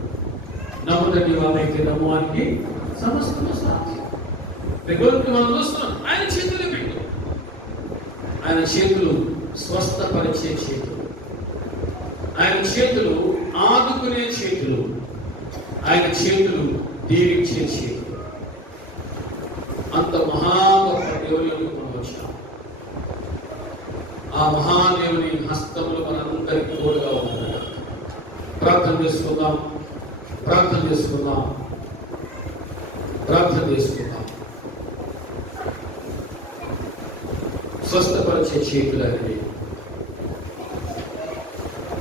నమ్ముతండి వాళ్ళైతే నమ్మవానికి సమస్తము సాధ్యం. దేవుడికి మనం చూస్తున్నాం, ఆయన చేతులే పెట్టు. ఆయన చేతులు స్వస్థపరిచే చేతులు, ఆయన చేతులు ఆదుకునే చేతులు, ఆయన చేతులు దీవించే చేతులు. అంత మహాగొప్ప దేవుని మనం వచ్చాం. ఆ మహాదేవుని హస్తములు మనందరికీ తోడుగా ఉన్నాయి. ప్రార్థన చేసుకుందాం, ప్రార్థన చేసుకుందాం, ప్రార్థన చేసుకుందాం. స్వస్థపరిచే చేతులనేవి,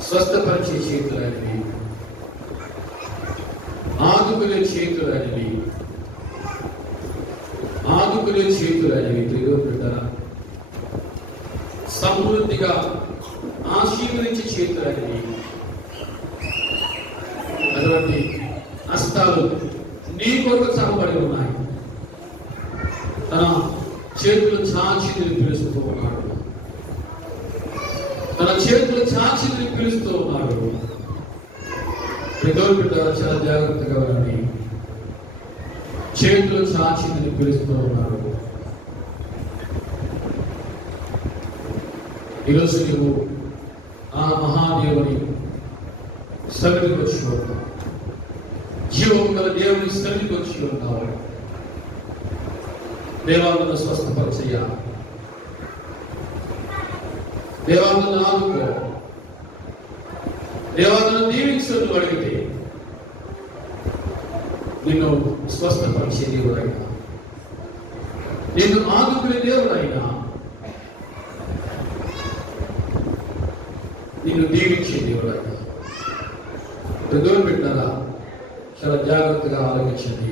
స్వస్థపరిచే చేతులనేవి, ఆదుకునే చేతులనేవి, ఆదుకునే చేతులనేవి. తెలుగు బిడ్డరా, సమృద్ధిగా ఆశీర్వదించే చేతులనేవి. అటువంటి హస్తాలు నీ కొరకు చదవబడి ఉన్నాయి. తన చేతులు చాచి పిలుస్తూ ఉన్నాడు, తన చేతులు చాచి పిలుస్తూ ఉన్నాడు. పెద్దోళ్ళు బిడ్డ చాలా జాగ్రత్తగా ఉండి చేతులు చాచి పిలుస్తూ ఉన్నాడు. ఈరోజు నువ్వు ఆ మహాదేవుని సన్నిధికి వచ్చి ఉన్నావు, జీవం గల దేవుని సన్నిధికి వచ్చి ఉన్నావు. దేవాలను స్వస్థపరిచయ్యా, దేవాలను ఆదుకో, దేవాలను దీవించు అడిగితే నిన్ను స్వస్థపరిచే దేవుడైనా, నిన్ను ఆదుకునే దేవుడైనా, నిన్ను దీవించే దేవుడైనా. పెద్దలు పెట్టారా, చాలా జాగ్రత్తగా ఆలోచించండి.